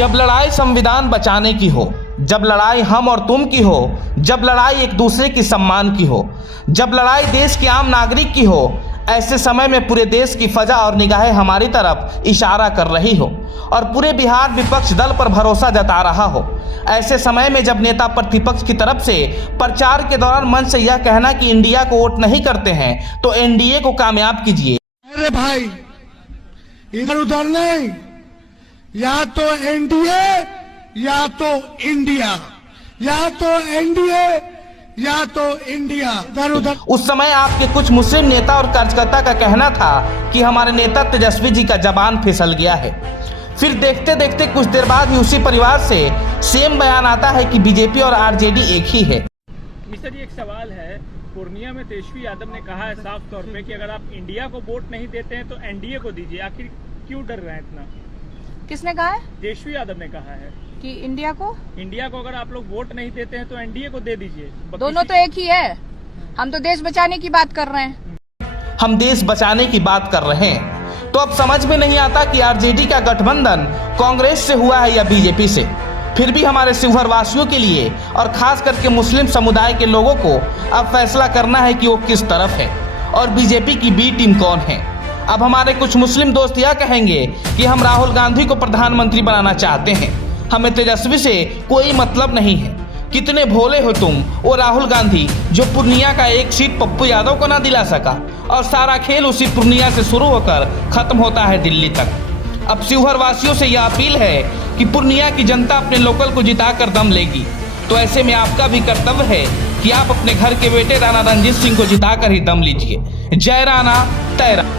जब लड़ाई संविधान बचाने की हो, जब लड़ाई हम और तुम की हो, जब लड़ाई एक दूसरे की सम्मान की हो, जब लड़ाई देश के आम नागरिक की हो, ऐसे समय में पूरे देश की फजा और निगाहें हमारी तरफ इशारा कर रही हो और पूरे बिहार विपक्ष दल पर भरोसा जता रहा हो, ऐसे समय में जब नेता प्रतिपक्ष की तरफ से प्रचार के दौरान मंच से यह कहना कि इंडिया को वोट नहीं करते हैं तो एनडीए को कामयाब कीजिए। अरे भाई, इधर उधर नहीं, या तो एनडीए या तो इंडिया, या तो एनडीए या तो इंडिया, इधर उधर। उस समय आपके कुछ मुस्लिम नेता और कार्यकर्ता का कहना था कि हमारे नेता तेजस्वी जी का जबान फिसल गया है। फिर देखते देखते कुछ देर बाद ही उसी परिवार से सेम बयान आता है कि बीजेपी और आरजेडी एक ही है। मिस्टर जी, एक सवाल है। पूर्णिया में तेजस्वी यादव ने कहा है साफ तौर पे कि अगर आप इंडिया को वोट नहीं देते हैं तो एनडीए को दीजिए। आखिर क्यों डर रहे हैं इतना? किसने कहा है? तेजस्वी यादव ने कहा है कि इंडिया को अगर आप लोग वोट नहीं देते हैं तो एनडीए को दे दीजिए। दोनों तो एक ही है। हम तो देश बचाने की बात कर रहे हैं। हम देश बचाने की बात कर रहे हैं तो अब समझ में नहीं आता कि आरजेडी का गठबंधन कांग्रेस से हुआ है या बीजेपी से। फिर भी हमारे शिवहर वासियों के लिए और खास करके मुस्लिम समुदाय के लोगों को अब फैसला करना है कि वो किस तरफ है और बीजेपी की बी टीम कौन है। अब हमारे कुछ मुस्लिम दोस्त यह कहेंगे कि हम राहुल गांधी को प्रधानमंत्री बनाना चाहते हैं, हमें तेजस्वी से कोई मतलब नहीं है। कितने भोले हो तुम, वो राहुल गांधी जो पूर्णिया का एक सीट पप्पू यादव को ना दिला सका और सारा खेल उसी पूर्णिया से शुरू होकर खत्म होता है दिल्ली तक। अब शिवहर वासियों से यह अपील है कि पूर्णिया की जनता अपने लोकल को जिताकर दम लेगी, तो ऐसे में आपका भी कर्तव्य है कि आप अपने घर के बेटे राणा रणजीत सिंह को जिताकर ही दम लीजिए। जय राणा तय राणा।